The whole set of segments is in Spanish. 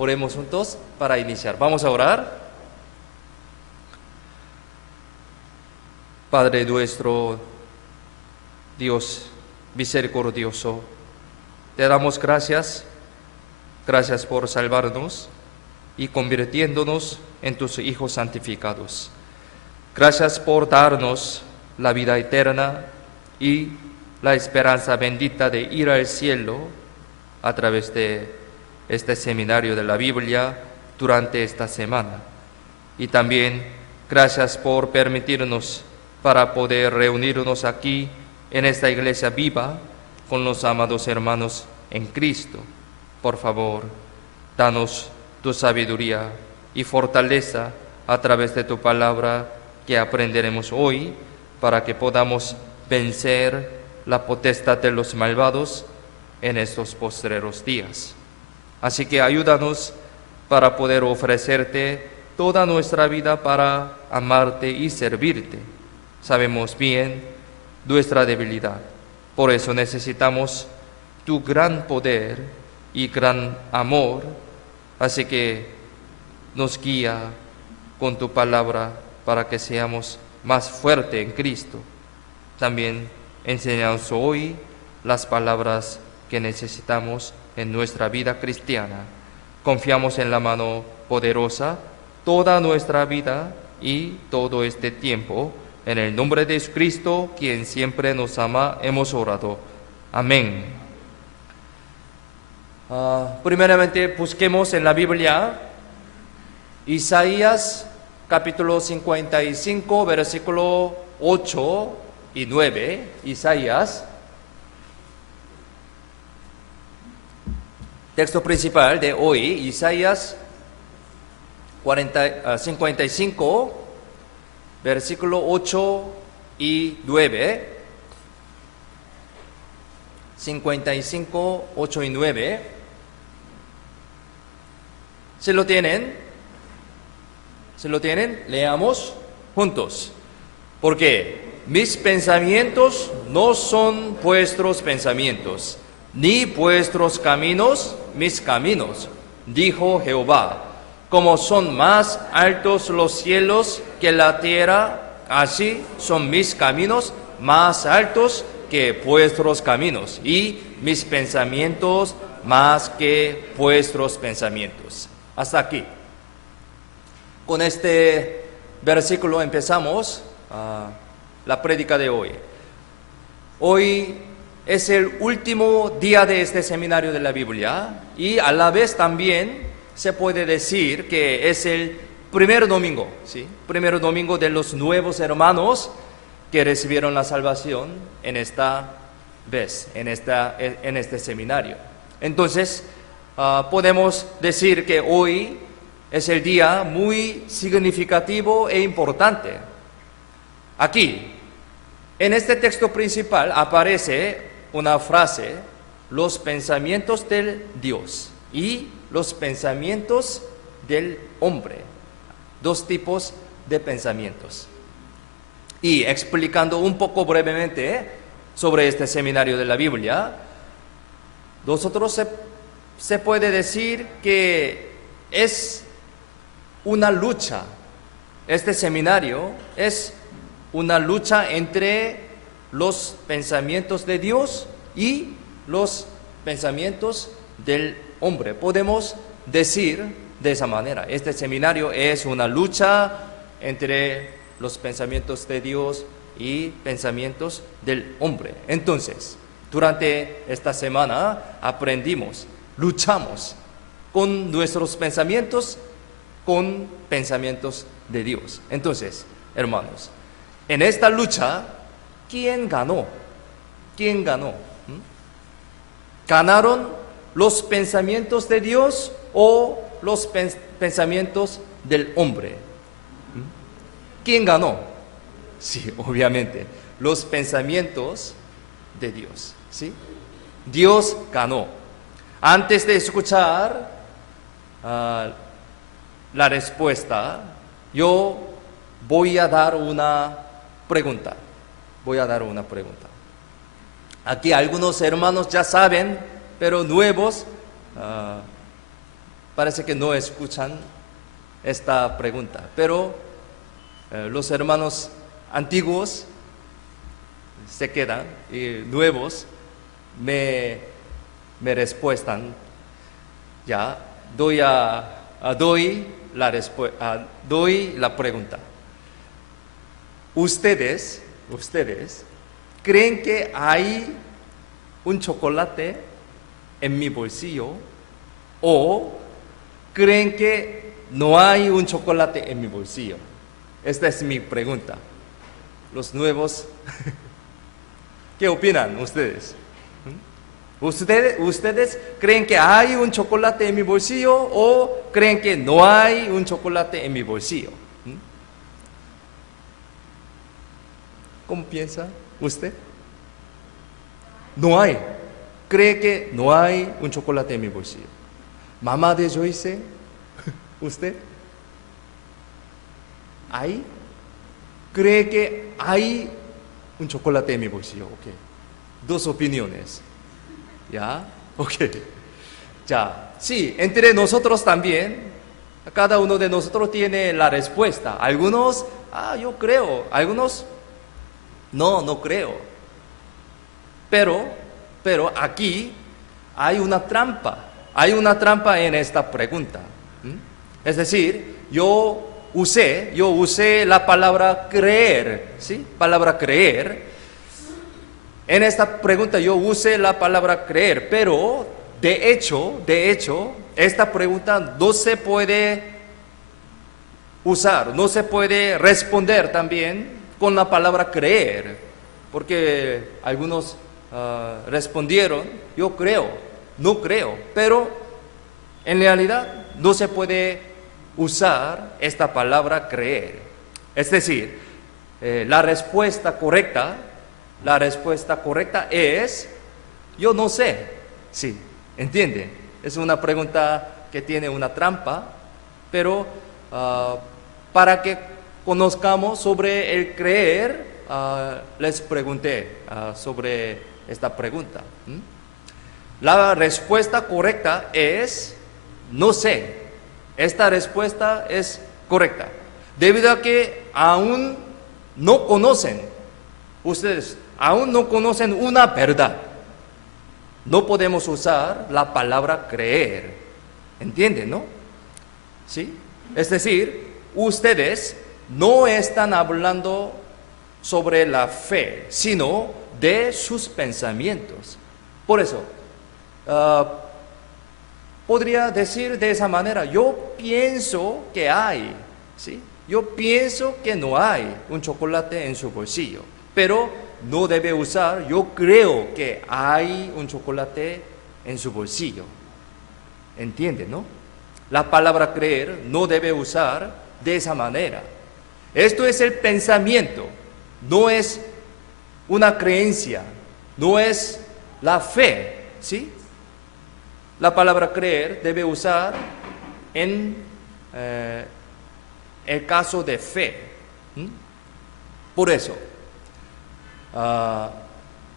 Oremos juntos para iniciar. Vamos a orar. Padre nuestro, Dios misericordioso, te damos gracias por salvarnos y convirtiéndonos en tus hijos santificados. Gracias por darnos la vida eterna y la esperanza bendita de ir al cielo a través de este seminario de la Biblia durante esta semana. Y también gracias por permitirnos para poder reunirnos aquí en esta iglesia viva con los amados hermanos en Cristo. Por favor, danos tu sabiduría y fortaleza a través de tu palabra que aprenderemos hoy, para que podamos vencer la potestad de los malvados en estos postreros días. Así que ayúdanos para poder ofrecerte toda nuestra vida para amarte y servirte. Sabemos bien nuestra debilidad, por eso necesitamos tu gran poder y gran amor, así que nos guía con tu palabra para que seamos más fuertes en Cristo. También enséñanos hoy las palabras que necesitamos en nuestra vida cristiana. Confiamos en la mano poderosa toda nuestra vida y todo este tiempo. En el nombre de Jesucristo, quien siempre nos ama, hemos orado. Amén. Primeramente, busquemos en la Biblia Isaías capítulo 55, versículo 8 y 9. Isaías. Texto principal de hoy, Isaías 55, versículo 8 y 9. 55, 8 y 9. ¿Se lo tienen? ¿Se lo tienen? Leamos juntos. Porque mis pensamientos no son vuestros pensamientos, ni vuestros caminos mis caminos, dijo Jehová. Como son más altos los cielos que la tierra, así son mis caminos más altos que vuestros caminos, y mis pensamientos más que vuestros pensamientos. Hasta aquí. Con este versículo empezamos la prédica de hoy. Hoy es el último día de este seminario de la Biblia y a la vez también se puede decir que es el primer domingo, ¿sí? Primer domingo de los nuevos hermanos que recibieron la salvación en esta vez, en este seminario. Entonces, podemos decir que hoy es el día muy significativo e importante. Aquí, en este texto principal aparece una frase: los pensamientos del Dios y los pensamientos del hombre. Dos tipos de pensamientos. Y explicando un poco brevemente sobre este seminario de la Biblia, nosotros se puede decir que es una lucha. Este seminario es una lucha entre los pensamientos de Dios y los pensamientos del hombre. Podemos decir de esa manera, este seminario es una lucha entre los pensamientos de Dios y pensamientos del hombre. Entonces, durante esta semana aprendimos, luchamos con nuestros pensamientos, con pensamientos de Dios. Entonces, hermanos, en esta lucha, ¿quién ganó? ¿Quién ganó? ¿Ganaron los pensamientos de Dios o los pensamientos del hombre? ¿Quién ganó? Sí, obviamente, los pensamientos de Dios, ¿sí? Dios ganó. Antes de escuchar la respuesta, yo voy a dar una pregunta. Aquí algunos hermanos ya saben, pero nuevos parece que no escuchan esta pregunta, pero los hermanos antiguos se quedan y nuevos me respuestan. Ya, doy la pregunta. ¿Ustedes creen que hay un chocolate en mi bolsillo o creen que no hay un chocolate en mi bolsillo? Esta es mi pregunta. Los nuevos, ¿qué opinan ustedes? ¿Ustedes creen que hay un chocolate en mi bolsillo o creen que no hay un chocolate en mi bolsillo? ¿Cómo piensa usted? No hay. ¿Cree que no hay un chocolate en mi bolsillo? Mamá de Joyce, ¿usted? ¿Hay? ¿Cree que hay un chocolate en mi bolsillo? Ok. Dos opiniones. ¿Ya? Ok. Ya. Sí, entre nosotros también, cada uno de nosotros tiene la respuesta. Algunos, yo creo. Algunos, no creo. Pero aquí hay una trampa. Hay una trampa en esta pregunta. Es decir, yo usé la palabra creer, ¿sí? Palabra creer. En esta pregunta yo usé la palabra creer, pero de hecho, esta pregunta no se puede usar, no se puede responder también con la palabra creer, porque algunos respondieron, yo creo, no creo, pero en realidad no se puede usar esta palabra creer. Es decir, la respuesta correcta es, yo no sé. Sí, ¿entienden? Es una pregunta que tiene una trampa, pero para que conozcamos sobre el creer, les pregunté sobre esta pregunta. La respuesta correcta es, no sé. Esta respuesta es correcta, debido a que aún no conocen, ustedes aún no conocen una verdad. No podemos usar la palabra creer. ¿Entienden, no? ¿Sí? Es decir, ustedes no están hablando sobre la fe, sino de sus pensamientos. Por eso, podría decir de esa manera, yo pienso que hay, ¿sí? Yo pienso que no hay un chocolate en su bolsillo, pero no debe usar, yo creo que hay un chocolate en su bolsillo. ¿Entienden, no? La palabra creer no debe usar de esa manera. Esto es el pensamiento, no es una creencia, no es la fe, ¿sí? La palabra creer debe usar en el caso de fe. Por eso,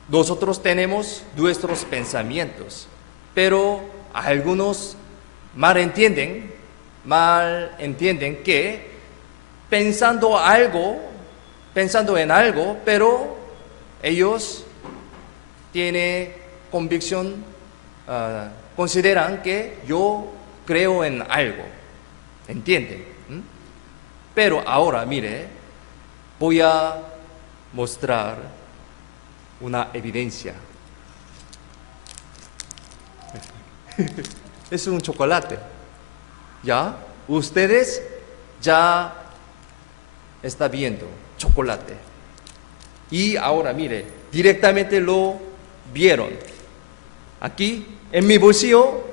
nosotros tenemos nuestros pensamientos, pero algunos mal entienden que pensando en algo, pero ellos tienen convicción, consideran que yo creo en algo. ¿Entienden? Pero ahora, mire, voy a mostrar una evidencia. Es un chocolate. ¿Ya? Ustedes ya están viendo chocolate. Y ahora, mire, directamente lo vieron. Aquí, en mi bolsillo,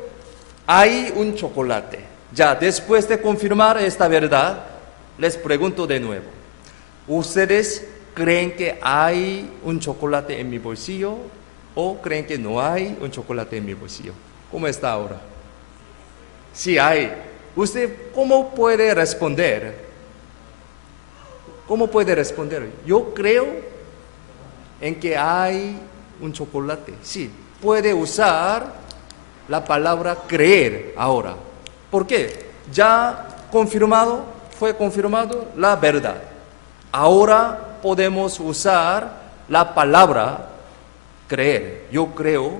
hay un chocolate. Ya, después de confirmar esta verdad, les pregunto de nuevo. ¿Ustedes creen que hay un chocolate en mi bolsillo o creen que no hay un chocolate en mi bolsillo? ¿Cómo está ahora? Sí hay. ¿Usted cómo puede responder? ¿Cómo puede responder? Yo creo en que hay un chocolate. Sí, puede usar la palabra creer ahora. ¿Por qué? Fue confirmado la verdad. Ahora podemos usar la palabra creer. Yo creo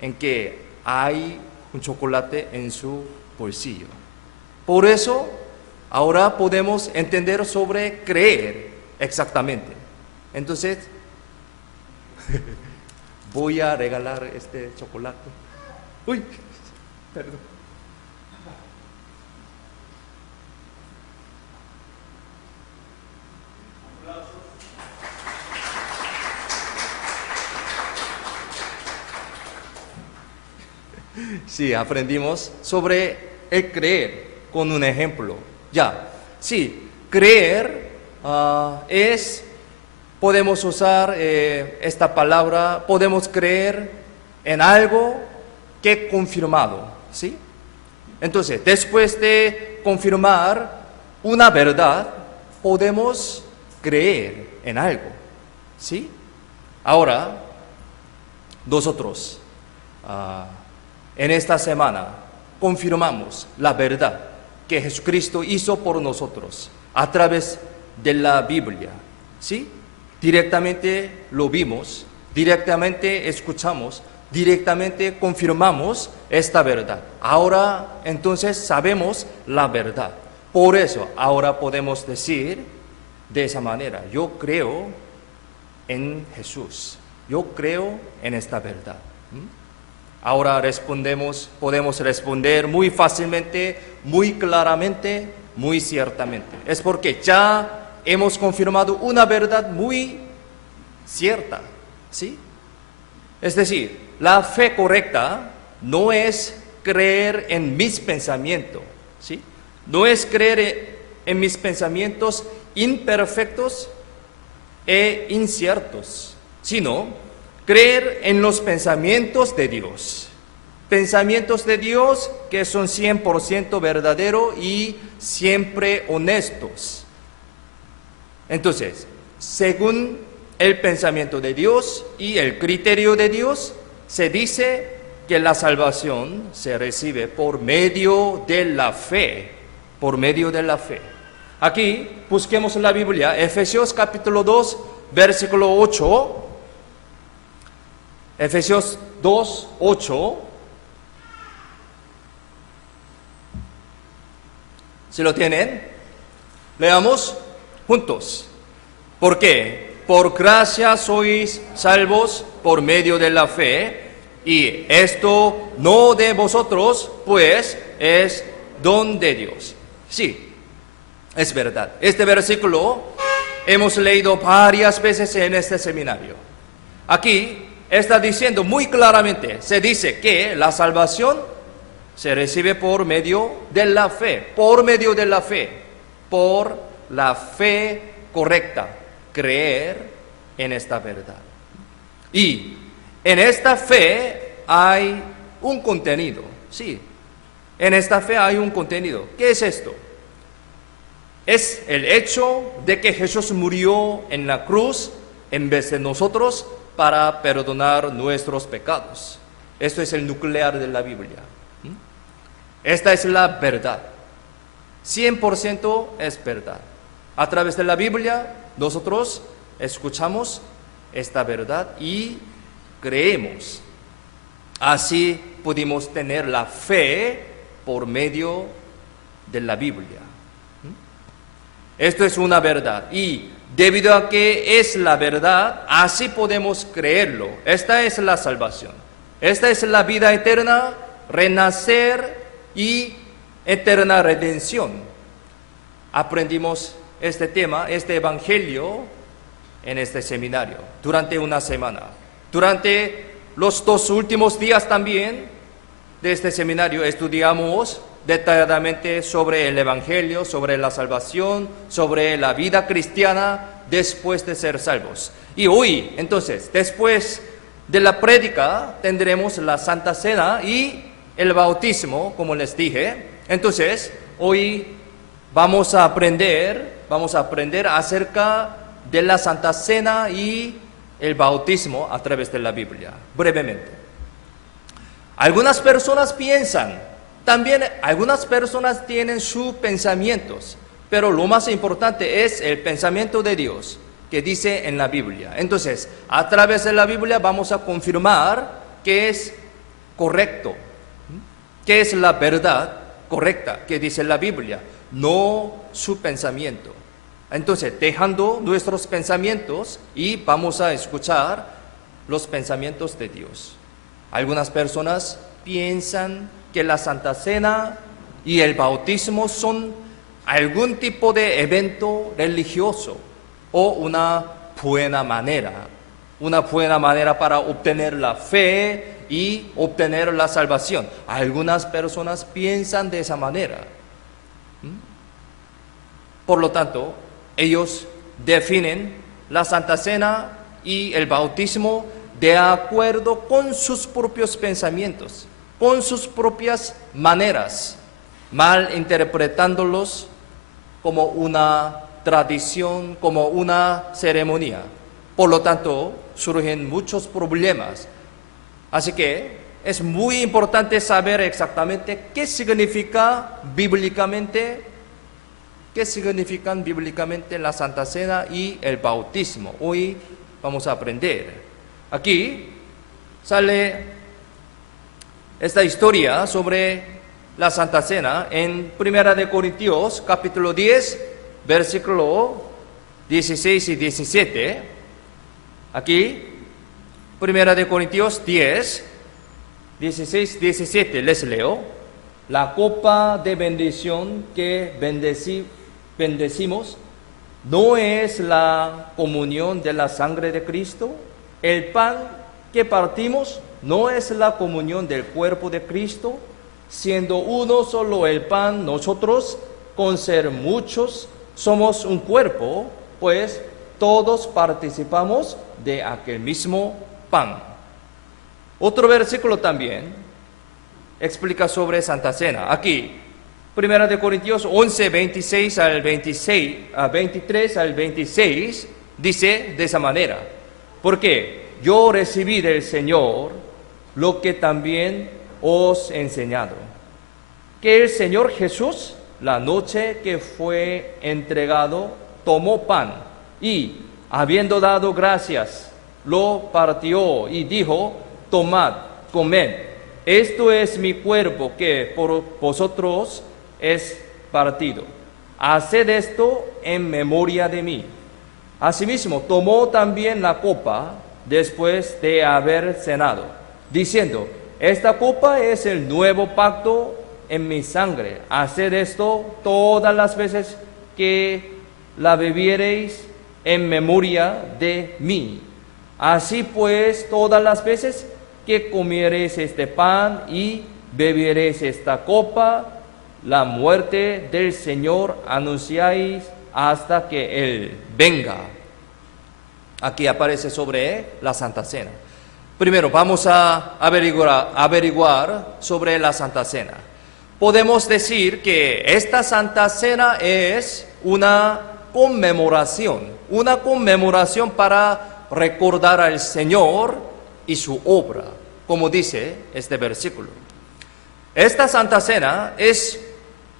en que hay un chocolate en su bolsillo. Por eso, ahora podemos entender sobre creer exactamente. Entonces, voy a regalar este chocolate. Uy, perdón. Sí, aprendimos sobre el creer con un ejemplo. Ya, sí, creer podemos usar esta palabra, podemos creer en algo que he confirmado, ¿sí? Entonces, después de confirmar una verdad, podemos creer en algo, ¿sí? Ahora, nosotros, en esta semana, confirmamos la verdad que Jesucristo hizo por nosotros a través de la Biblia, ¿sí? Directamente lo vimos, directamente escuchamos, directamente confirmamos esta verdad. Ahora entonces sabemos la verdad. Por eso ahora podemos decir de esa manera: yo creo en Jesús, yo creo en esta verdad. Ahora podemos responder muy fácilmente, muy claramente, muy ciertamente. Es porque ya hemos confirmado una verdad muy cierta, ¿sí? Es decir, la fe correcta no es creer en mis pensamientos, ¿sí? No es creer en mis pensamientos imperfectos e inciertos, sino creer en los pensamientos de Dios. Pensamientos de Dios que son 100% verdaderos y siempre honestos. Entonces, según el pensamiento de Dios y el criterio de Dios, se dice que la salvación se recibe por medio de la fe, por medio de la fe. Aquí busquemos en la Biblia, Efesios capítulo 2, versículo 8. Efesios 2, 8. ¿Si lo tienen? Leamos juntos. ¿Por qué? Por gracia sois salvos por medio de la fe, y esto no de vosotros, pues es don de Dios. Sí, es verdad. Este versículo hemos leído varias veces en este seminario. Aquí está diciendo muy claramente, se dice que la salvación se recibe por medio de la fe, por medio de la fe, por la fe correcta, creer en esta verdad. Y en esta fe hay un contenido, sí, en esta fe hay un contenido. ¿Qué es esto? Es el hecho de que Jesús murió en la cruz en vez de nosotros para perdonar nuestros pecados. Esto es el nuclear de la Biblia. Esta es la verdad. 100% es verdad. A través de la Biblia, nosotros escuchamos esta verdad y creemos. Así pudimos tener la fe por medio de la Biblia. Esto es una verdad. Y debido a que es la verdad, así podemos creerlo. Esta es la salvación. Esta es la vida eterna, renacer y eterna redención. Aprendimos este tema, este evangelio, en este seminario, durante una semana. Durante los 2 últimos días también de este seminario estudiamos detalladamente sobre el evangelio, sobre la salvación, sobre la vida cristiana después de ser salvos. Y hoy, entonces, después de la prédica, tendremos la Santa Cena y el bautismo, como les dije. Entonces, hoy vamos a aprender acerca de la Santa Cena y el bautismo a través de la Biblia, brevemente. Algunas personas piensan, También algunas personas tienen sus pensamientos, pero lo más importante es el pensamiento de Dios, que dice en la Biblia. Entonces, a través de la Biblia vamos a confirmar que es correcto, que es la verdad correcta que dice la Biblia, no su pensamiento. Entonces, dejando nuestros pensamientos y vamos a escuchar los pensamientos de Dios. Algunas personas piensan que la Santa Cena y el bautismo son algún tipo de evento religioso o una buena manera para obtener la fe y obtener la salvación. Algunas personas piensan de esa manera. Por lo tanto, ellos definen la Santa Cena y el bautismo de acuerdo con sus propios pensamientos, con sus propias maneras, mal interpretándolos como una tradición, como una ceremonia. Por lo tanto, surgen muchos problemas. Así que es muy importante saber exactamente qué significan bíblicamente la Santa Cena y el bautismo. Hoy vamos a aprender. Aquí sale esta historia sobre la Santa Cena en 1 Corintios capítulo 10, versículo 16 y 17. Aquí, 1 Corintios 10, 16, 17, les leo. La copa de bendición que bendecimos no es la comunión de la sangre de Cristo. El pan que partimos no es la comunión del cuerpo de Cristo. Siendo uno solo el pan, nosotros, con ser muchos, somos un cuerpo, pues todos participamos de aquel mismo pan. Otro versículo también explica sobre Santa Cena. Aquí, 1 Corintios 11, 26 al 23 al 26, dice de esa manera: porque yo recibí del Señor lo que también os he enseñado, que el Señor Jesús, la noche que fue entregado, tomó pan y, habiendo dado gracias, lo partió y dijo: tomad, comed, esto es mi cuerpo que por vosotros es partido. Haced esto en memoria de mí. Asimismo, tomó también la copa después de haber cenado, diciendo: esta copa es el nuevo pacto en mi sangre. Haced esto todas las veces que la bebiereis en memoria de mí. Así pues, todas las veces que comiereis este pan y bebiereis esta copa, la muerte del Señor anunciáis hasta que Él venga. Aquí aparece sobre la Santa Cena. Primero, vamos a averiguar sobre la Santa Cena. Podemos decir que esta Santa Cena es una conmemoración para recordar al Señor y su obra, como dice este versículo. Esta Santa Cena es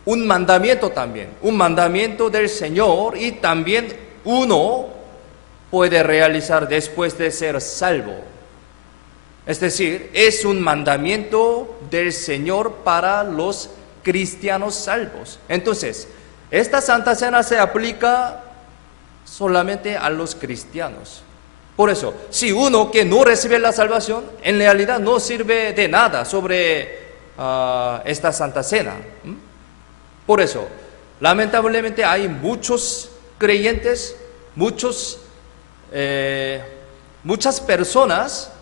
un mandamiento también, un mandamiento del Señor, y también uno puede realizar después de ser salvo. Es decir, es un mandamiento del Señor para los cristianos salvos. Entonces, esta Santa Cena se aplica solamente a los cristianos. Por eso, si uno que no recibe la salvación, en realidad no sirve de nada sobre esta Santa Cena. Por eso, lamentablemente hay muchos creyentes, muchas personas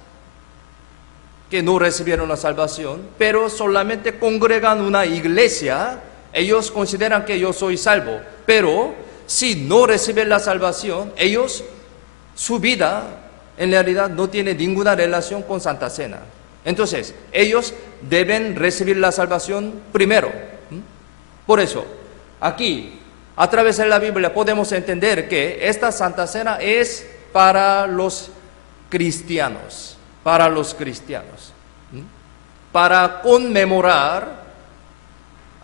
que no recibieron la salvación, pero solamente congregan una iglesia. Ellos consideran que yo soy salvo, pero si no reciben la salvación, su vida en realidad no tiene ninguna relación con Santa Cena. Entonces, ellos deben recibir la salvación primero. Por eso, aquí, a través de la Biblia, podemos entender que esta Santa Cena es para los cristianos, para conmemorar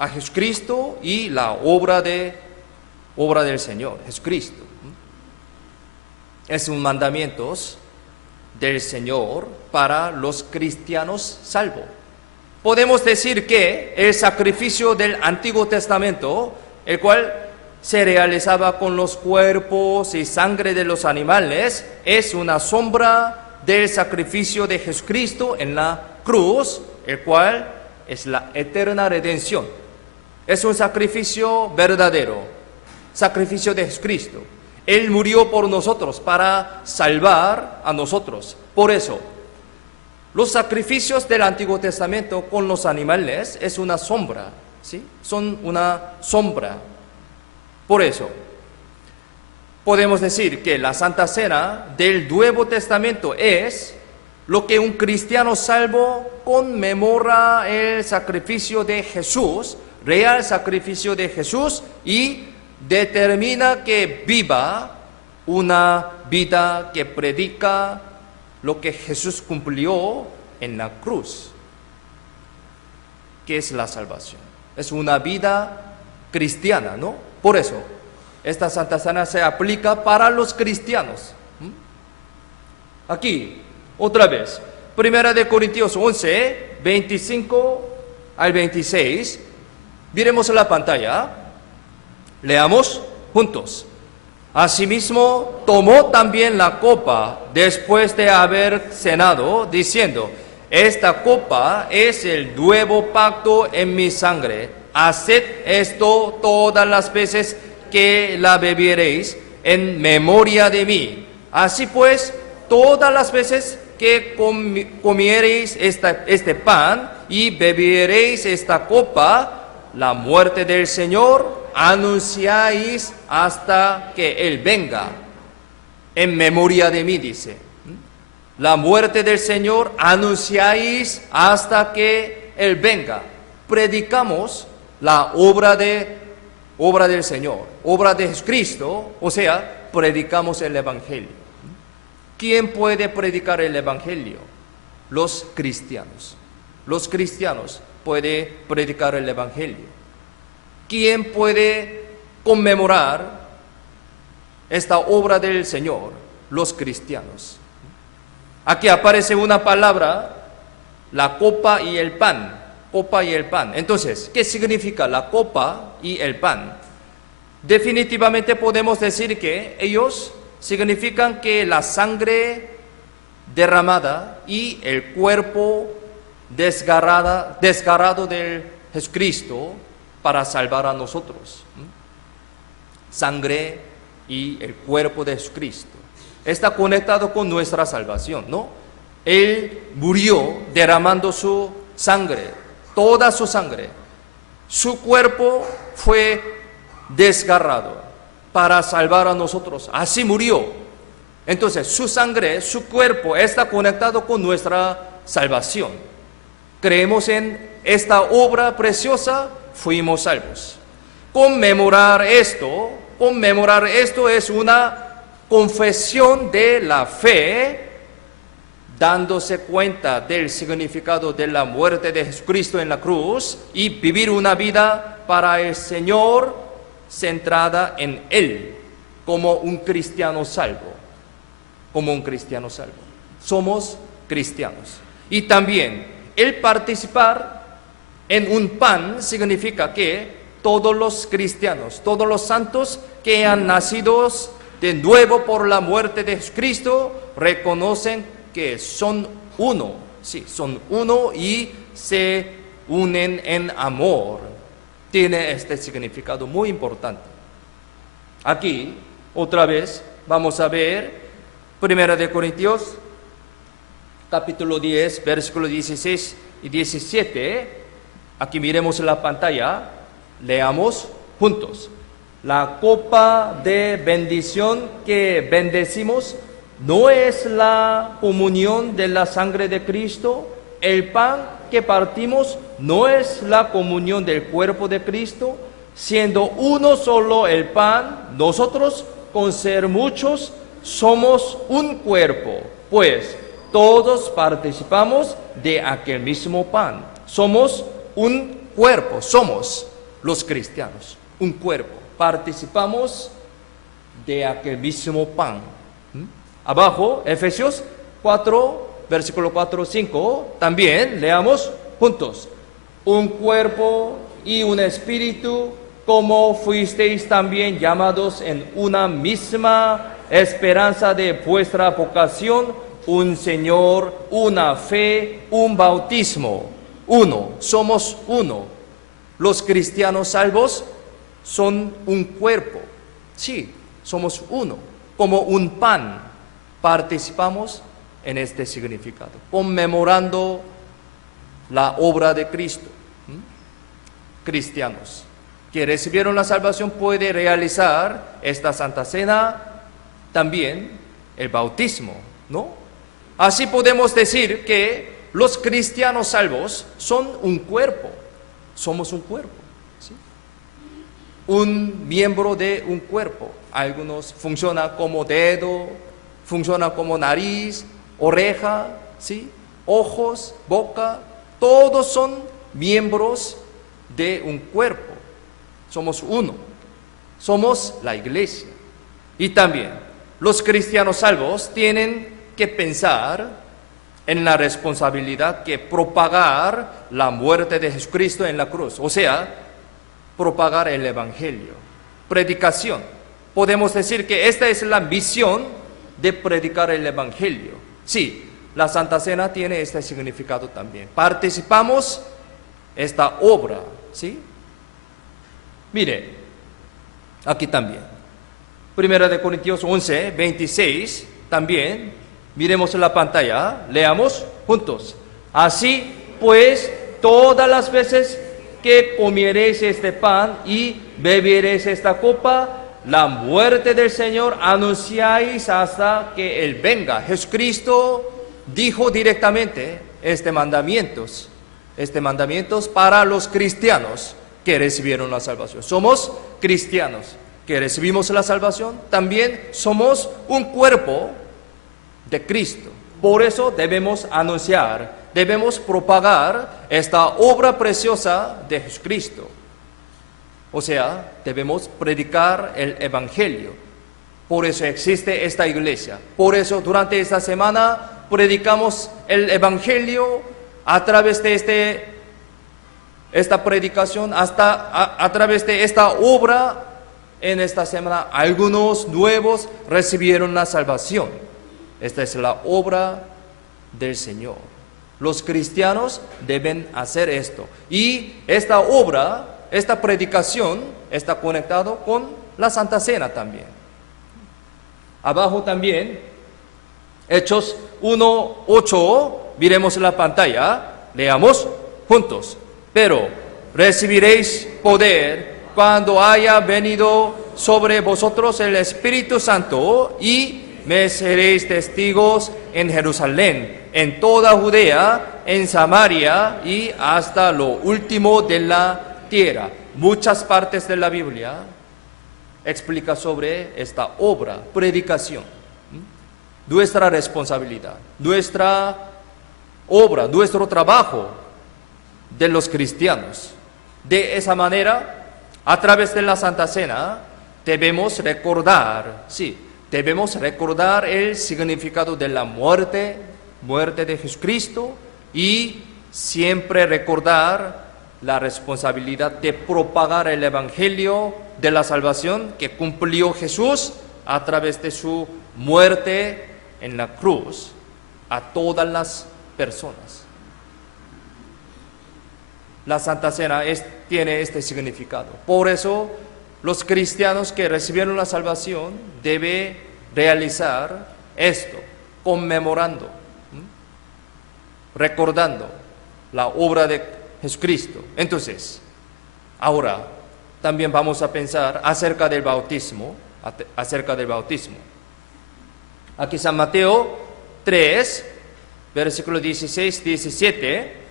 a Jesucristo y la obra del Señor, Jesucristo. Es un mandamiento del Señor para los cristianos salvos. Podemos decir que el sacrificio del Antiguo Testamento, el cual se realizaba con los cuerpos y sangre de los animales, es una sombra del sacrificio de Jesucristo en la cruz, el cual es la eterna redención. Es un sacrificio verdadero, sacrificio de Jesucristo. Él murió por nosotros para salvar a nosotros. Por eso, los sacrificios del Antiguo Testamento con los animales es una sombra, ¿sí? Son una sombra. Por eso, podemos decir que la Santa Cena del Nuevo Testamento es lo que un cristiano salvo conmemora el sacrificio de Jesús, real sacrificio de Jesús, y determina que viva una vida que predica lo que Jesús cumplió en la cruz, que es la salvación. Es una vida cristiana, ¿no? Por eso, esta Santa Cena se aplica para los cristianos. Aquí, otra vez, 1 de Corintios 11, 25 al 26. Miremos la pantalla. Leamos juntos. Asimismo, tomó también la copa después de haber cenado, diciendo: esta copa es el nuevo pacto en mi sangre. Haced esto todas las veces que la bebiereis en memoria de mí. Así pues, todas las veces que comiereis este pan y bebiereis esta copa, la muerte del Señor anunciáis hasta que Él venga. En memoria de mí, dice. La muerte del Señor anunciáis hasta que Él venga. Predicamos la obra del Señor, obra de Jesucristo, o sea, predicamos el Evangelio. ¿Quién puede predicar el Evangelio? Los cristianos. Los cristianos pueden predicar el Evangelio. ¿Quién puede conmemorar esta obra del Señor? Los cristianos. Aquí aparece una palabra, la copa y el pan. Copa y el pan. Entonces, ¿qué significa la copa y el pan? Definitivamente podemos decir que ellos significan que la sangre derramada y el cuerpo desgarrado del Jesucristo para salvar a nosotros. Sangre y el cuerpo de Jesucristo. Está conectado con nuestra salvación, ¿no? Él murió derramando su sangre, toda su sangre. Su cuerpo fue desgarrado para salvar a nosotros. Así murió. Entonces, su sangre, su cuerpo está conectado con nuestra salvación. Creemos en esta obra preciosa, fuimos salvos. Conmemorar esto es una confesión de la fe, dándose cuenta del significado de la muerte de Jesucristo en la cruz y vivir una vida para el Señor centrada en Él, como un cristiano salvo. Como un cristiano salvo. Somos cristianos. Y también el participar en un pan significa que todos los cristianos, todos los santos que han nacido de nuevo por la muerte de Jesucristo, reconocen que son uno, sí, son uno y se unen en amor. Tiene este significado muy importante. Aquí, otra vez, vamos a ver 1 de Corintios, capítulo 10, versículos 16 y 17. Aquí miremos la pantalla, leamos juntos. La copa de bendición que bendecimos no es la comunión de la sangre de Cristo. El pan que partimos no es la comunión del cuerpo de Cristo. Siendo uno solo el pan, nosotros, con ser muchos, somos un cuerpo, pues todos participamos de aquel mismo pan. Somos un cuerpo, somos. los cristianos, un cuerpo. Participamos de aquel mismo pan. Abajo, Efesios 4, versículo 4, 5, también leamos juntos. Un cuerpo y un espíritu, como fuisteis también llamados en una misma esperanza de vuestra vocación, un Señor, una fe, un bautismo. Uno, somos uno. Los cristianos salvos son un cuerpo. Sí, somos uno, como un pan. Participamos en este significado, conmemorando la obra de Cristo. Cristianos que recibieron la salvación pueden realizar esta Santa Cena, también el bautismo, ¿no? Así podemos decir que los cristianos salvos son un cuerpo, somos un cuerpo, ¿sí? Un miembro de un cuerpo. Algunos funcionan como dedo, funcionan como nariz, oreja, ¿sí? Ojos, boca, todos son miembros de un cuerpo. Somos uno, somos la iglesia. Y también los cristianos salvos tienen que pensar en la responsabilidad que propagar la muerte de Jesucristo en la cruz, o sea, propagar el evangelio, predicación. Podemos decir que esta es la misión de predicar el evangelio. Sí, la Santa Cena tiene este significado también. Participamos esta obra, ¿sí? Mire, aquí también. Primera de Corintios 11, 26, también. Miremos en la pantalla, leamos juntos. Así pues, todas las veces que comiereis este pan y bebiereis esta copa, la muerte del Señor anunciáis hasta que Él venga. Jesucristo dijo directamente este mandamientos para los cristianos que recibieron la salvación. Somos cristianos que recibimos la salvación, también somos un cuerpo de Cristo. Por eso debemos anunciar, debemos propagar esta obra preciosa de Jesucristo. O sea, debemos predicar el evangelio. Por eso existe esta iglesia. Por eso durante esta semana predicamos el evangelio a través de esta predicación, a través de esta obra. En esta semana algunos nuevos recibieron la salvación. Esta es la obra del Señor. Los cristianos deben hacer esto. Y esta obra, esta predicación está conectado con la Santa Cena también. Abajo también, Hechos 1:8, miremos en la pantalla, leamos juntos. Pero recibiréis poder cuando haya venido sobre vosotros el Espíritu Santo y me seréis testigos en Jerusalén, en toda Judea, en Samaria y hasta lo último de la tierra. Muchas partes de la Biblia explica sobre esta obra, predicación. Nuestra responsabilidad, nuestra obra, nuestro trabajo de los cristianos. De esa manera, a través de la Santa Cena, debemos recordar el significado de la muerte de Jesucristo y siempre recordar la responsabilidad de propagar el evangelio de la salvación que cumplió Jesús a través de su muerte en la cruz a todas las personas. La Santa Cena tiene este significado. Por eso, los cristianos que recibieron la salvación deben realizar esto, conmemorando, recordando la obra de Jesucristo. Entonces, ahora también vamos a pensar acerca del bautismo, Aquí San Mateo 3, versículo 16, 17.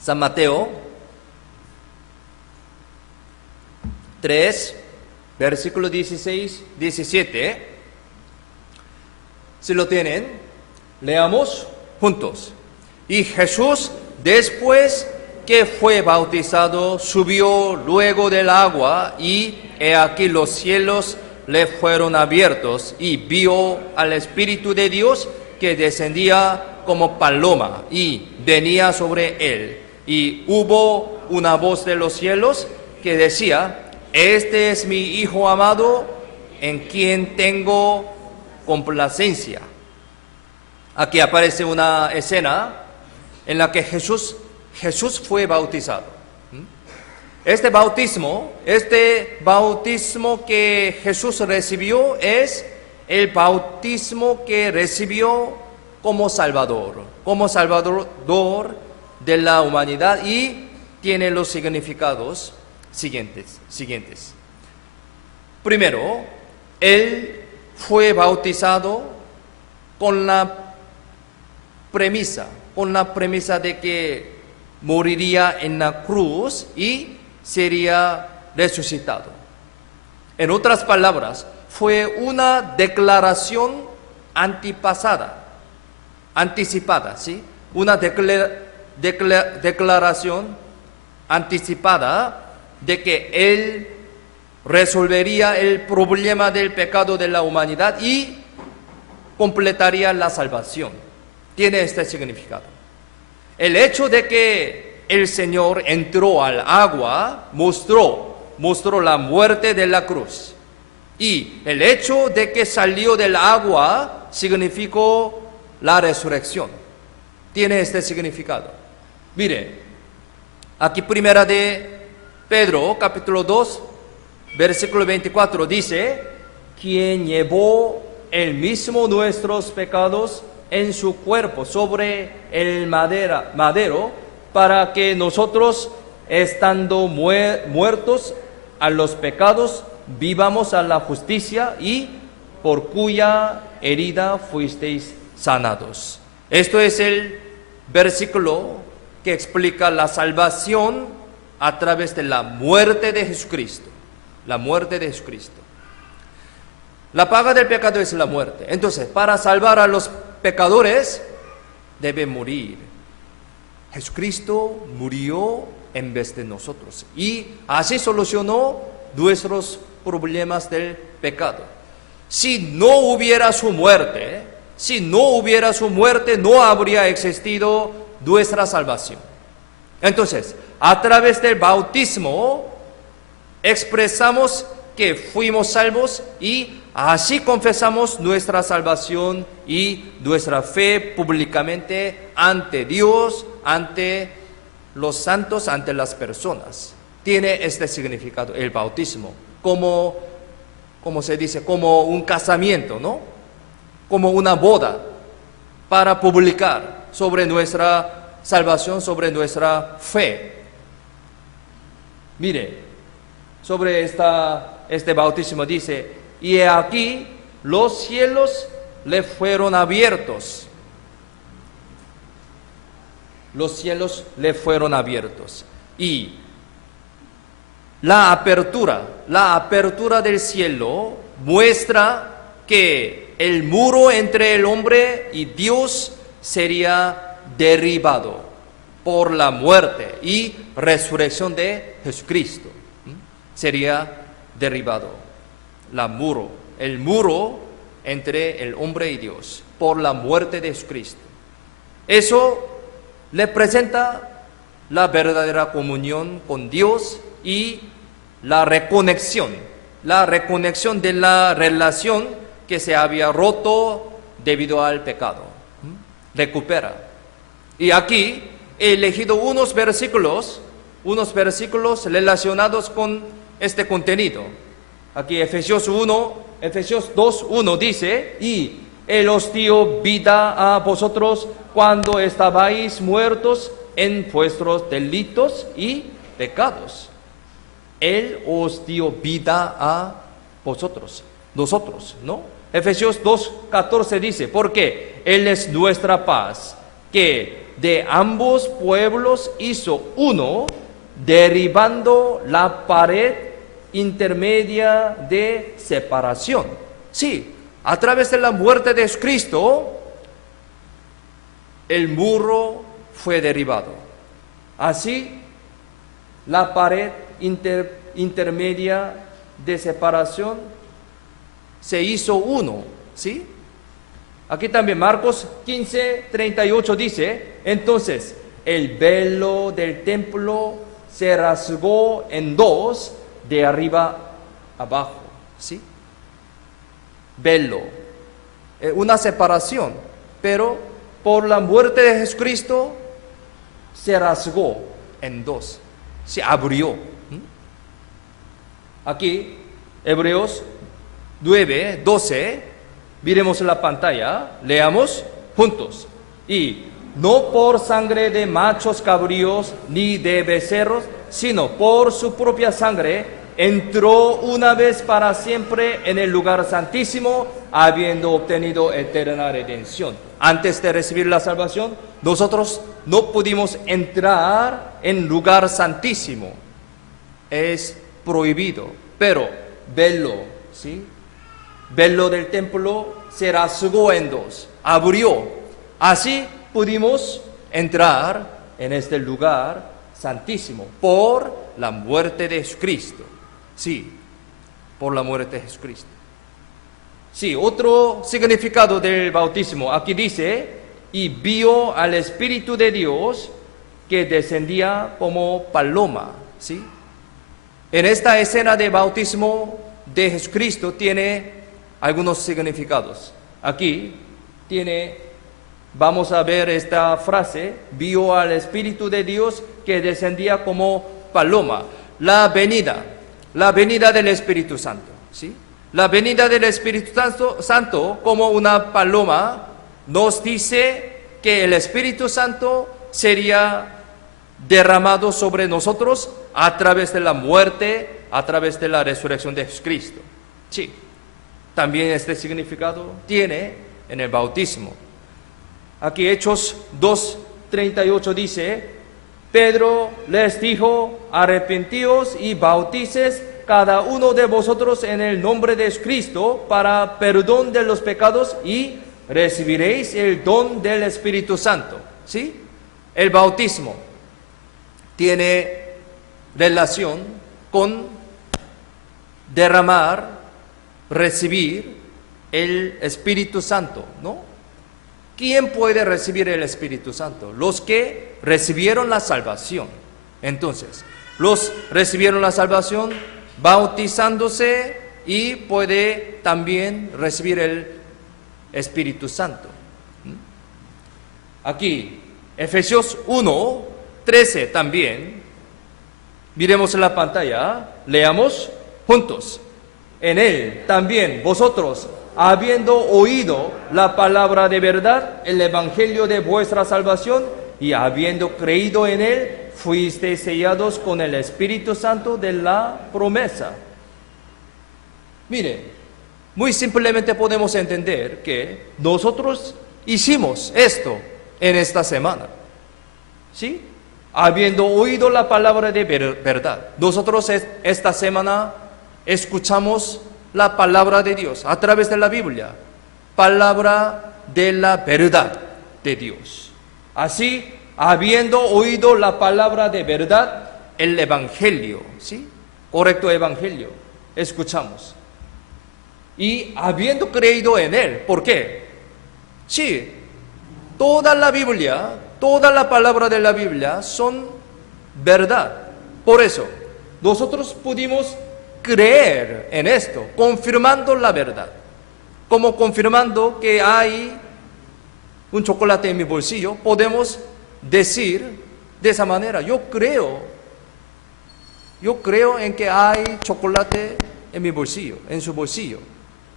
San Mateo 3, versículo 16, 17. Si lo tienen, leamos juntos. Y Jesús, después que fue bautizado, subió luego del agua, y he aquí los cielos le fueron abiertos, y vio al Espíritu de Dios que descendía como paloma y venía sobre él. Y hubo una voz de los cielos que decía: este es mi Hijo amado, en quien tengo complacencia. Aquí aparece una escena en la que Jesús fue bautizado. Este bautismo que Jesús recibió es el bautismo que recibió como Salvador de la humanidad, y tiene los significados siguientes. Primero, Él fue bautizado con la premisa de que moriría en la cruz y sería resucitado. En otras palabras, fue una declaración anticipada, ¿sí? Una declaración anticipada de que Él resolvería el problema del pecado de la humanidad y completaría la salvación. Tiene este significado. El hecho de que el Señor entró al agua mostró la muerte de la cruz. Y el hecho de que salió del agua significó la resurrección. Tiene este significado. Mire, aquí primera de Pedro, capítulo 2, versículo 24, dice: quien llevó él mismo nuestros pecados en su cuerpo sobre el madero, para que nosotros, estando muertos a los pecados, vivamos a la justicia, y por cuya herida fuisteis sanados. Esto es el versículo que explica la salvación a través de la muerte de Jesucristo. La muerte de Jesucristo. La paga del pecado es la muerte. Entonces, para salvar a los pecadores, debe morir. Jesucristo murió en vez de nosotros, y así solucionó nuestros problemas del pecado. Si no hubiera su muerte, no habría existido nuestra salvación. Entonces, a través del bautismo expresamos que fuimos salvos, y así confesamos nuestra salvación y nuestra fe públicamente ante Dios, ante los santos, ante las personas. Tiene este significado el bautismo, como se dice, como un casamiento, ¿no? Como una boda, para publicar sobre nuestra salvación, sobre nuestra fe. Mire, sobre este bautismo dice: y he aquí los cielos le fueron abiertos. Los cielos le fueron abiertos. Y la apertura del cielo muestra que el muro entre el hombre y Dios sería derribado por la muerte y resurrección de Jesucristo. Sería derribado el muro entre el hombre y Dios por la muerte de Jesucristo. Eso le presenta la verdadera comunión con Dios y la reconexión de la relación que se había roto debido al pecado. Recupera. Y aquí he elegido unos versículos relacionados con este contenido. Aquí Efesios 2:1 dice: y Él os dio vida a vosotros cuando estabais muertos en vuestros delitos y pecados. Él os dio vida a nosotros, ¿no? Efesios 2:14 dice: porque Él es nuestra paz, que de ambos pueblos hizo uno, derribando la pared intermedia de separación. Sí, a través de la muerte de Cristo, el muro fue derribado. Así, la pared intermedia de separación se hizo uno, ¿sí? Aquí también Marcos 15:38 dice, entonces el velo del templo se rasgó en dos de arriba abajo, ¿sí? Velo, una separación, pero por la muerte de Jesucristo se rasgó en dos, se abrió. Aquí, Hebreos 9:12, miremos la pantalla, leamos juntos. Y no por sangre de machos cabríos ni de becerros, sino por su propia sangre, entró una vez para siempre en el lugar santísimo, habiendo obtenido eterna redención. Antes de recibir la salvación, nosotros no pudimos entrar en lugar santísimo. Es prohibido. Pero velo, ¿sí? Velo del templo se rasgó en dos, abrió. Así pudimos entrar en este lugar santísimo por la muerte de Jesucristo. Sí, por la muerte de Jesucristo. Sí, otro significado del bautismo. Aquí dice, y vio al Espíritu de Dios que descendía como paloma. ¿Sí? En esta escena de bautismo de Jesucristo tiene algunos significados. Aquí vamos a ver esta frase, vio al Espíritu de Dios que descendía como paloma. La venida del Espíritu Santo, ¿sí? La venida del Espíritu Santo como una paloma nos dice que el Espíritu Santo sería derramado sobre nosotros a través de la muerte, a través de la resurrección de Jesucristo. Sí, también este significado tiene en el bautismo. Aquí Hechos 2:38 dice, Pedro les dijo, arrepentíos y bautices cada uno de vosotros en el nombre de Cristo para perdón de los pecados y recibiréis el don del Espíritu Santo. ¿Sí? El bautismo tiene relación con derramar, recibir el Espíritu Santo, ¿no? ¿Quién puede recibir el Espíritu Santo? Los que recibieron la salvación. Entonces, los recibieron la salvación bautizándose y puede también recibir el Espíritu Santo. Aquí, Efesios 1:13 también. Miremos en la pantalla, leamos juntos. En él también vosotros, habiendo oído la palabra de verdad, el evangelio de vuestra salvación, y habiendo creído en él, fuisteis sellados con el Espíritu Santo de la promesa. Mire, muy simplemente podemos entender que nosotros hicimos esto en esta semana, ¿sí? Habiendo oído la palabra de verdad. Nosotros esta semana escuchamos la palabra de Dios a través de la Biblia, palabra de la verdad de Dios. Así, habiendo oído la palabra de verdad, el evangelio, ¿sí? Correcto evangelio, escuchamos. Y habiendo creído en él, ¿por qué? Sí, toda la Biblia, toda la palabra de la Biblia son verdad. Por eso, nosotros pudimos creer en esto, confirmando la verdad. Como confirmando que hay un chocolate en mi bolsillo, podemos decir de esa manera, yo creo en que hay chocolate en mi bolsillo, en su bolsillo,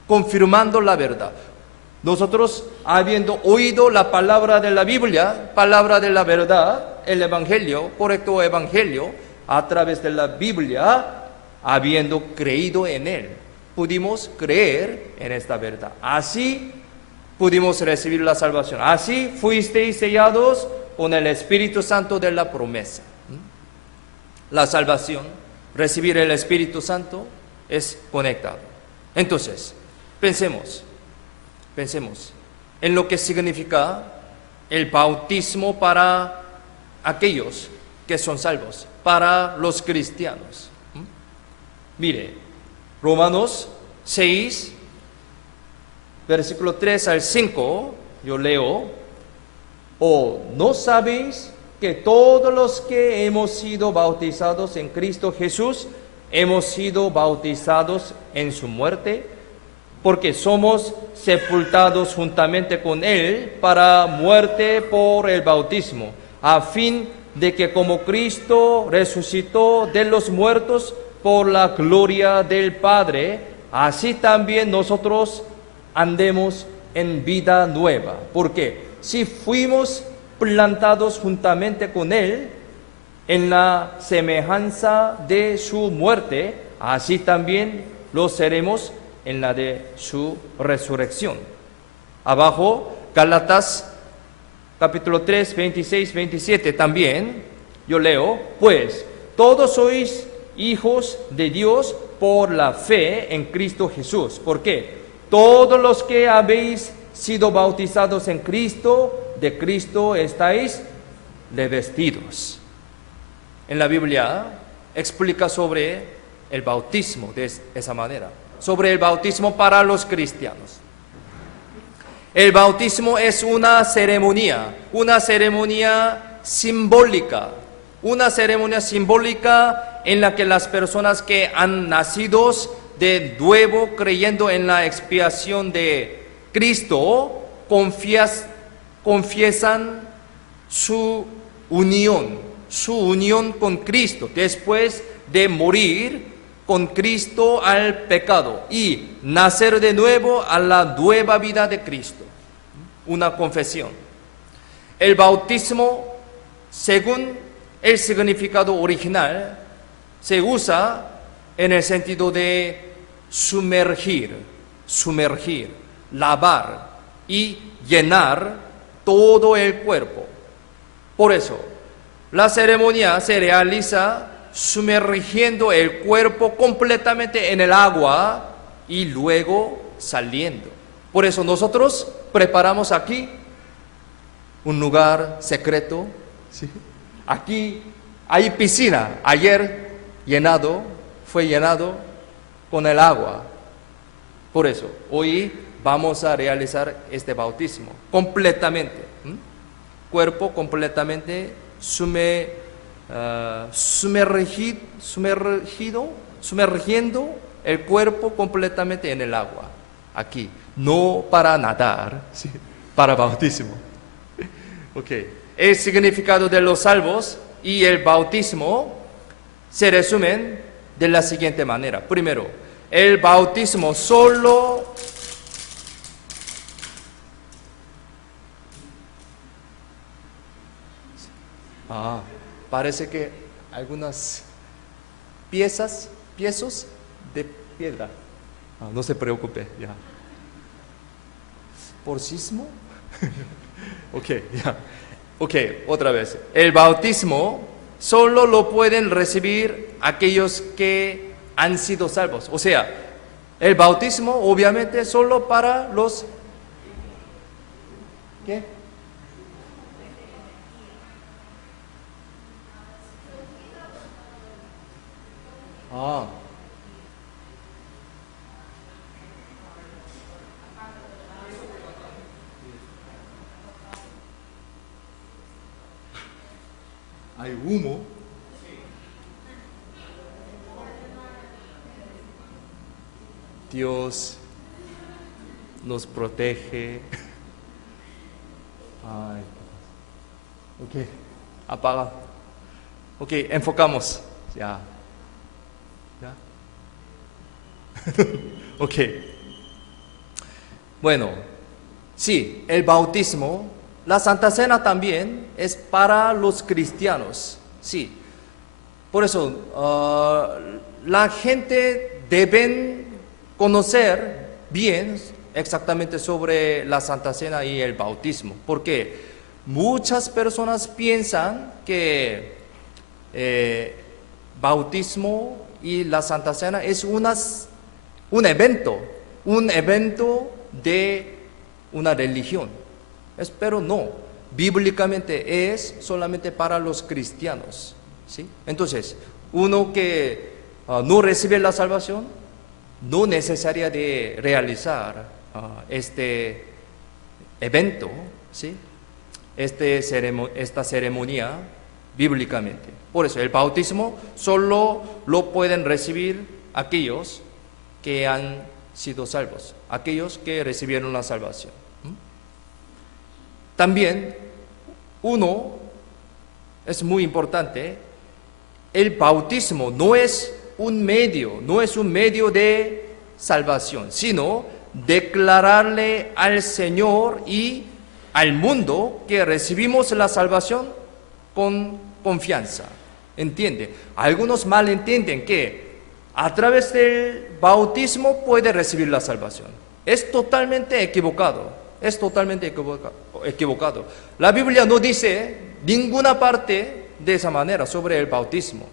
confirmando la verdad. Nosotros, habiendo oído la palabra de la Biblia, palabra de la verdad, el evangelio, correcto evangelio, a través de la Biblia, habiendo creído en él, pudimos creer en esta verdad. Así pudimos recibir la salvación. Así fuisteis sellados con el Espíritu Santo de la promesa. La salvación, recibir el Espíritu Santo, es conectado. Entonces, pensemos en lo que significa el bautismo para aquellos que son salvos, para los cristianos. Mire, Romanos 6, versículo 3 al 5, yo leo: ¿O no sabéis que todos los que hemos sido bautizados en Cristo Jesús, hemos sido bautizados en su muerte? Porque somos sepultados juntamente con Él para muerte por el bautismo, a fin de que como Cristo resucitó de los muertos por la gloria del Padre, así también nosotros andemos en vida nueva. Porque si fuimos plantados juntamente con Él en la semejanza de su muerte, así también lo seremos en la de su resurrección. Abajo, Gálatas capítulo 3, 26, 27 también, yo leo: pues todos sois hijos de Dios por la fe en Cristo Jesús. ¿Por qué? Todos los que habéis sido bautizados en Cristo, de Cristo estáis revestidos. En la Biblia explica sobre el bautismo de esa manera, sobre el bautismo para los cristianos. El bautismo es una ceremonia simbólica, en la que las personas que han nacido de nuevo creyendo en la expiación de Cristo confiesan su unión con Cristo después de morir con Cristo al pecado y nacer de nuevo a la nueva vida de Cristo. Una confesión. El bautismo, según el significado original, se usa en el sentido de sumergir, lavar y llenar todo el cuerpo. Por eso, la ceremonia se realiza sumergiendo el cuerpo completamente en el agua y luego saliendo. Por eso nosotros preparamos aquí un lugar secreto. ¿Sí? Aquí hay piscina. Ayer fue llenado con el agua. Por eso, hoy vamos a realizar este bautismo completamente. Cuerpo completamente sumergiendo el cuerpo completamente en el agua. Aquí, no para nadar, ¿sí? Para bautismo. Okay. El significado de los salvos y el bautismo se resumen de la siguiente manera. Primero, el bautismo solo parece que algunas piezas de piedra. No se preocupe, ya. ¿Por sismo? Ok, otra vez. El bautismo solo lo pueden recibir aquellos que han sido salvos. O sea, el bautismo obviamente solo para los... ¿Qué? Hay humo. Dios nos protege. Ok, apaga. Ok, enfocamos. Ya. Ok. Bueno, sí, el bautismo, la Santa Cena también es para los cristianos. Sí. Por eso, la gente debe conocer bien exactamente sobre la Santa Cena y el bautismo. Porque muchas personas piensan que bautismo y la Santa Cena es un evento de una religión. Pero no bíblicamente es solamente para los cristianos, ¿sí? Entonces, uno que no recibe la salvación, no necesaria de realizar este evento, ¿sí? Esta ceremonia bíblicamente. Por eso el bautismo solo lo pueden recibir aquellos que han sido salvos, aquellos que recibieron la salvación. También es muy importante, el bautismo no es un medio de salvación, sino declararle al Señor y al mundo que recibimos la salvación con confianza. ¿Entiende? Algunos malentienden que a través del bautismo puede recibir la salvación. Es totalmente equivocado. Es totalmente equivocado. La Biblia no dice ninguna parte de esa manera sobre el bautismo.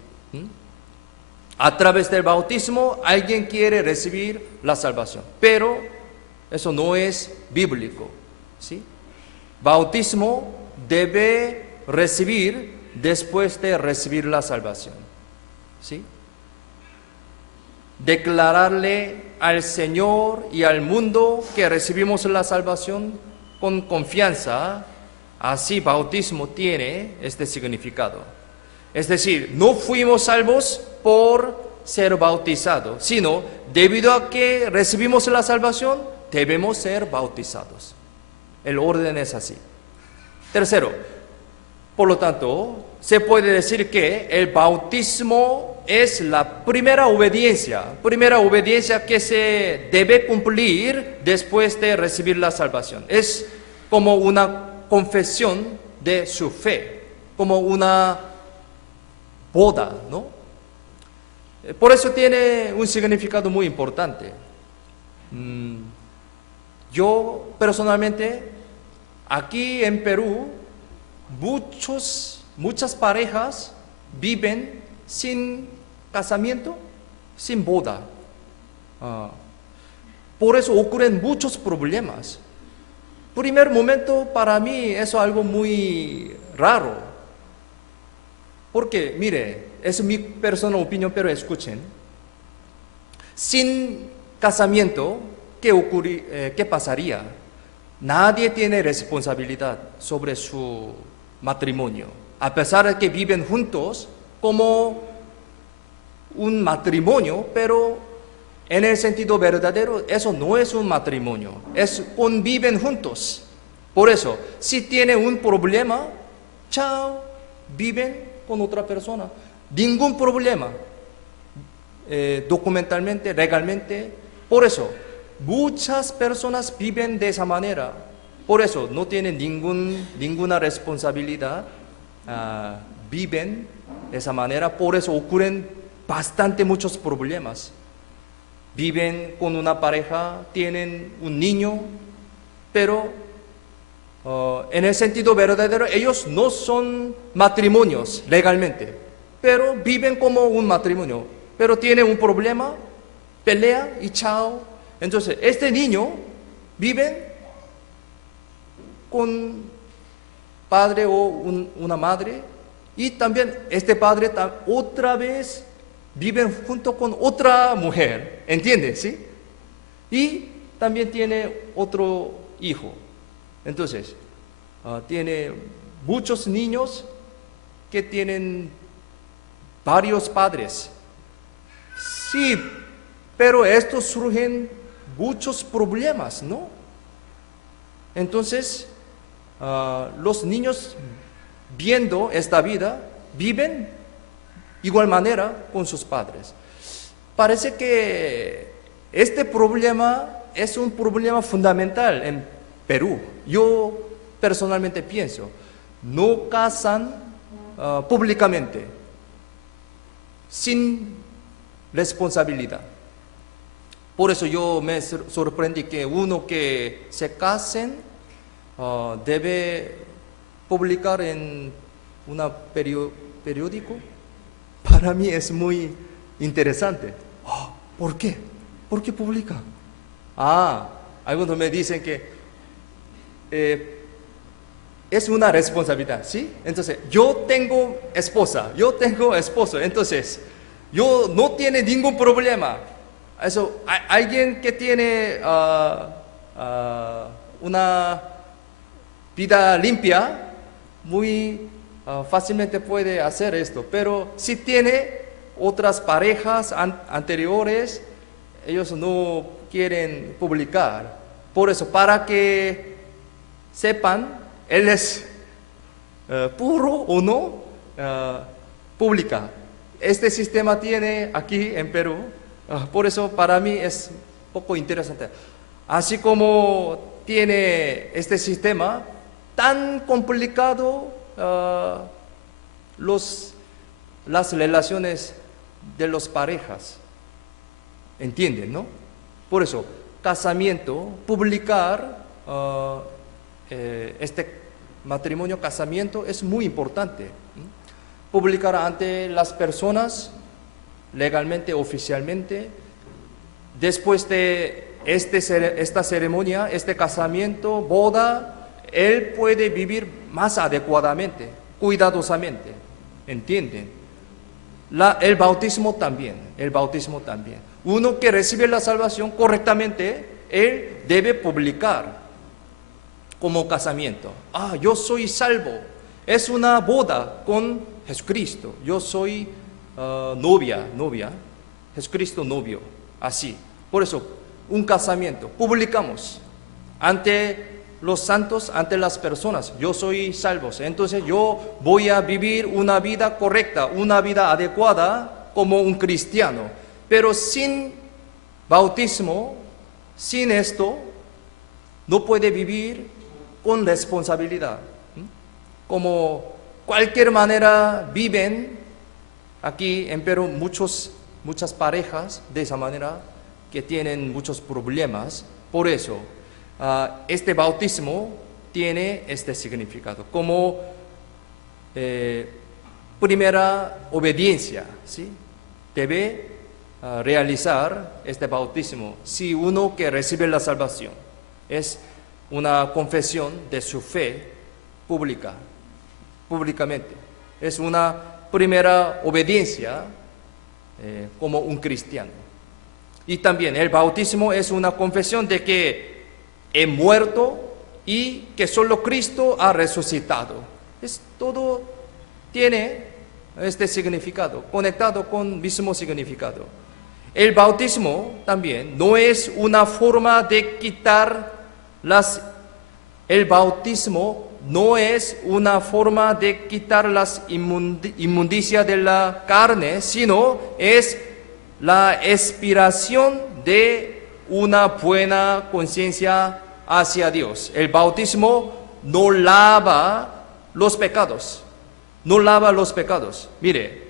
A través del bautismo alguien quiere recibir la salvación, pero eso no es bíblico, ¿sí? Bautismo debe recibir después de recibir la salvación, ¿sí? Declararle al Señor y al mundo que recibimos la salvación con confianza, así bautismo tiene este significado. Es decir, no fuimos salvos por ser bautizados, sino debido a que recibimos la salvación, debemos ser bautizados. El orden es así. Tercero, por lo tanto, se puede decir que el bautismo es la primera obediencia que se debe cumplir después de recibir la salvación. Es como una confesión de su fe, como una boda, ¿no? Por eso tiene un significado muy importante. Yo personalmente, aquí en Perú, muchas parejas viven sin casamiento, sin boda. Por eso ocurren muchos problemas. Primer momento, para mí, eso es algo muy raro. Porque, mire, es mi personal opinión, pero escuchen. Sin casamiento, ¿qué pasaría? Nadie tiene responsabilidad sobre su matrimonio, a pesar de que viven juntos como un matrimonio, pero en el sentido verdadero, eso no es un matrimonio, conviven juntos. Por eso, si tiene un problema, chao, viven con otra persona. Ningún problema, documentalmente, legalmente. Por eso, muchas personas viven de esa manera. Por eso, no tienen ninguna responsabilidad, viven de esa manera. Por eso ocurren muchos problemas. Viven con una pareja, tienen un niño, pero en el sentido verdadero, ellos no son matrimonios legalmente, pero viven como un matrimonio. Pero tienen un problema, pelea y chao. Entonces, este niño vive con padre o una madre, y también este padre otra vez viven junto con otra mujer, ¿entiendes? ¿Sí? Y también tiene otro hijo. Entonces, tiene muchos niños que tienen varios padres. Sí, pero estos surgen muchos problemas, ¿no? Entonces, los niños viendo esta vida, viven igual manera con sus padres. Parece que este problema es un problema fundamental en Perú. Yo personalmente pienso, no casan públicamente, sin responsabilidad. Por eso yo me sorprendí que uno que se casen debe publicar en un periódico. Para mí es muy interesante. ¿Por qué? ¿Por qué publica? Algunos me dicen que es una responsabilidad, ¿sí? Entonces, yo tengo esposa, yo tengo esposo, entonces, yo no tiene ningún problema. Eso, alguien que tiene una vida limpia, muy fácilmente puede hacer esto, pero si tiene otras parejas anteriores, ellos no quieren publicar. Por eso, para que sepan, él es puro o no, publica. Este sistema tiene aquí en Perú, por eso para mí es un poco interesante. Así como tiene este sistema tan complicado, las relaciones de las parejas, ¿entienden, no? Por eso, casamiento, publicar este matrimonio, casamiento es muy importante. Publicar ante las personas legalmente, oficialmente. Después de esta ceremonia, este casamiento, boda, él puede vivir más adecuadamente, cuidadosamente. ¿Entienden? El bautismo también, Uno que recibe la salvación correctamente, él debe publicar como casamiento. Yo soy salvo. Es una boda con Jesucristo. Yo soy novia, Jesucristo novio. Así. Por eso, un casamiento. Publicamos ante los santos, ante las personas. Yo soy salvo. Entonces yo voy a vivir una vida correcta, una vida adecuada como un cristiano. Pero sin bautismo, sin esto, no puede vivir con responsabilidad. Como cualquier manera viven aquí en Perú muchas parejas de esa manera que tienen muchos problemas. Por eso, este bautismo tiene este significado como primera obediencia, ¿sí? Debe realizar este bautismo si uno que recibe la salvación. Es una confesión de su fe públicamente. Es una primera obediencia como un cristiano. Y también el bautismo es una confesión de que he muerto y que solo Cristo ha resucitado. Todo tiene este significado, conectado con el mismo significado. El bautismo también no es una forma de quitar el bautismo no es una forma de quitar las inmundicias de la carne, sino es la aspiración de una buena conciencia hacia Dios. El bautismo no lava los pecados. Mire,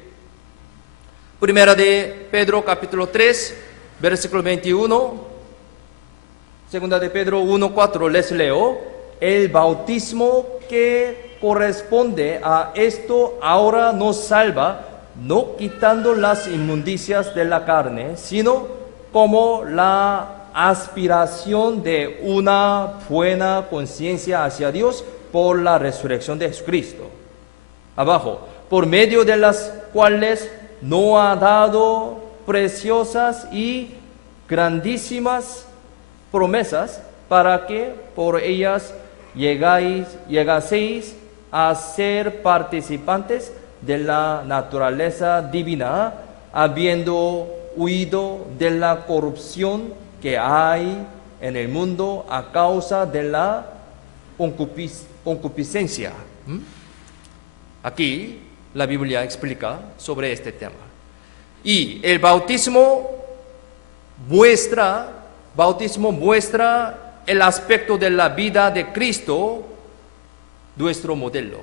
Primera de Pedro capítulo 3, versículo 21. Segunda de Pedro 1:4 les leo. El bautismo que corresponde a esto ahora nos salva, no quitando las inmundicias de la carne, sino como la aspiración de una buena conciencia hacia Dios por la resurrección de Jesucristo. Abajo, por medio de las cuales no ha dado preciosas y grandísimas promesas para que por ellas llegaseis a ser participantes de la naturaleza divina, habiendo huido de la corrupción que hay en el mundo a causa de la concupiscencia. Aquí la Biblia explica sobre este tema. Y el bautismo muestra el aspecto de la vida de Cristo, nuestro modelo.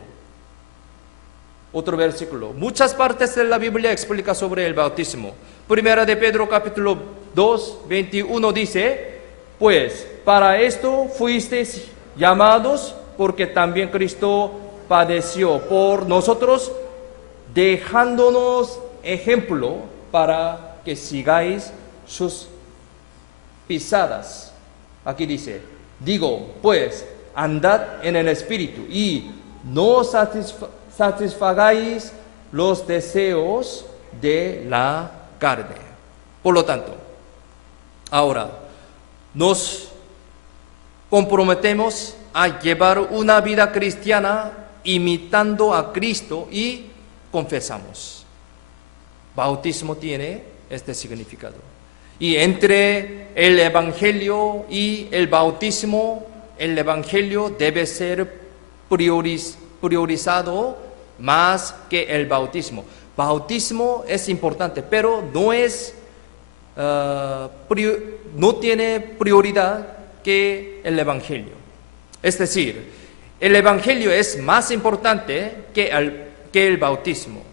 Otro versículo. Muchas partes de la Biblia explica sobre el bautismo. Primera de Pedro capítulo 2, 21 dice, pues para esto fuisteis llamados, porque también Cristo padeció por nosotros, dejándonos ejemplo para que sigáis sus pisadas. Aquí dice, digo, pues, andad en el Espíritu y no satisfagáis los deseos de la carne. Por lo tanto, ahora nos comprometemos a llevar una vida cristiana imitando a Cristo y confesamos. Bautismo tiene este significado. Y entre el Evangelio y el bautismo, el Evangelio debe ser priorizado más que el bautismo. Bautismo es importante, pero no tiene prioridad que el Evangelio. Es decir, el Evangelio es más importante que el bautismo.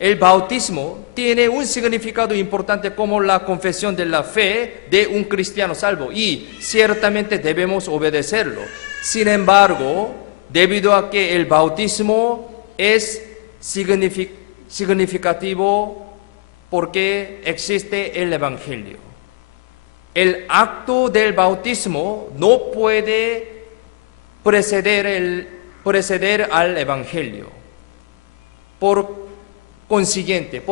El bautismo tiene un significado importante como la confesión de la fe de un cristiano salvo y ciertamente debemos obedecerlo. Sin embargo, debido a que el bautismo es significativo porque existe el Evangelio. El acto del bautismo no puede preceder al Evangelio. Por consiguiente,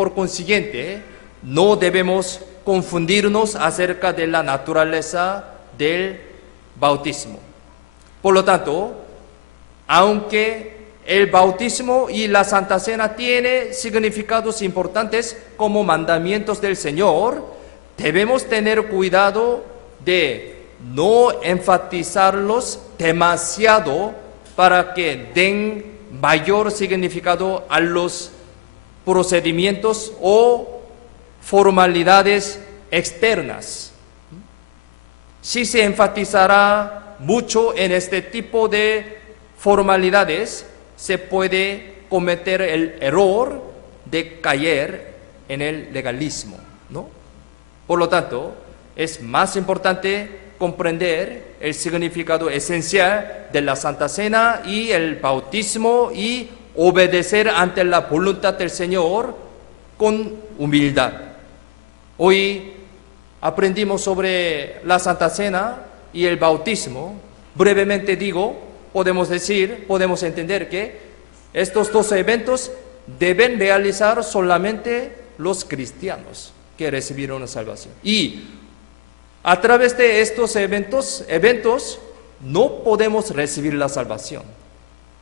no debemos confundirnos acerca de la naturaleza del bautismo. Por lo tanto, aunque el bautismo y la Santa Cena tienen significados importantes como mandamientos del Señor, debemos tener cuidado de no enfatizarlos demasiado para que den mayor significado a los procedimientos o formalidades externas. Si se enfatizará mucho en este tipo de formalidades, se puede cometer el error de caer en el legalismo, ¿no? Por lo tanto, es más importante comprender el significado esencial de la Santa Cena y el bautismo y obedecer ante la voluntad del Señor con humildad. Hoy aprendimos sobre la Santa Cena y el bautismo. Brevemente podemos entender que estos dos eventos deben realizar solamente los cristianos que recibieron la salvación. Y a través de estos eventos no podemos recibir la salvación.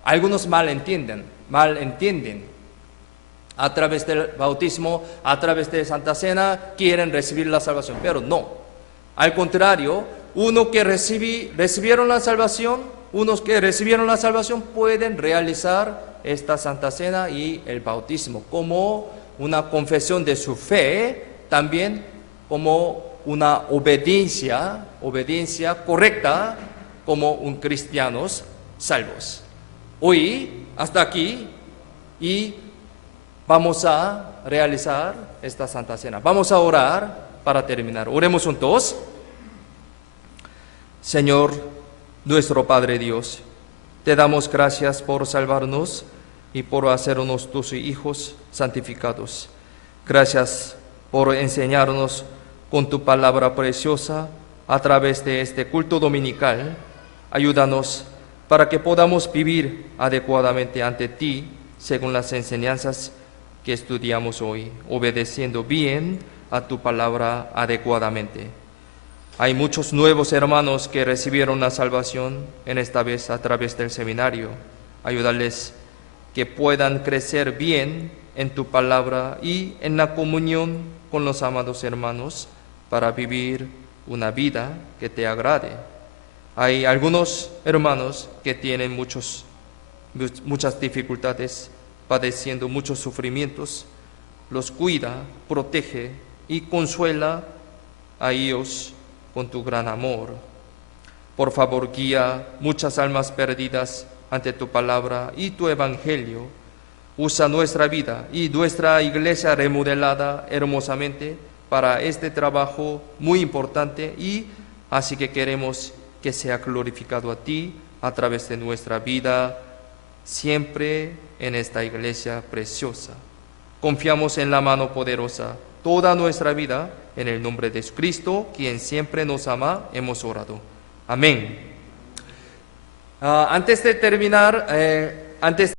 Algunos malentienden. A través del bautismo, a través de Santa Cena, quieren recibir la salvación, pero no. Al contrario, unos que recibieron la salvación pueden realizar esta Santa Cena y el bautismo como una confesión de su fe, también como una obediencia correcta como un cristianos salvos. Hoy, hasta aquí, y vamos a realizar esta Santa Cena. Vamos a orar para terminar. Oremos juntos. Señor, nuestro Padre Dios, te damos gracias por salvarnos y por hacernos tus hijos santificados. Gracias por enseñarnos con tu palabra preciosa a través de este culto dominical. Ayúdanos para que podamos vivir adecuadamente ante ti según las enseñanzas que estudiamos hoy, obedeciendo bien a tu palabra adecuadamente. Hay muchos nuevos hermanos que recibieron la salvación en esta vez a través del seminario. Ayúdales que puedan crecer bien en tu palabra y en la comunión con los amados hermanos para vivir una vida que te agrade. Hay algunos hermanos que tienen muchas dificultades, padeciendo muchos sufrimientos. Los cuida, protege y consuela a ellos con tu gran amor. Por favor, guía muchas almas perdidas ante tu palabra y tu evangelio. Usa nuestra vida y nuestra iglesia remodelada hermosamente para este trabajo muy importante, y así que queremos que sea glorificado a ti a través de nuestra vida, siempre en esta iglesia preciosa. Confiamos en la mano poderosa toda nuestra vida, en el nombre de Cristo, quien siempre nos ama, hemos orado. Amén. Antes de terminar, antes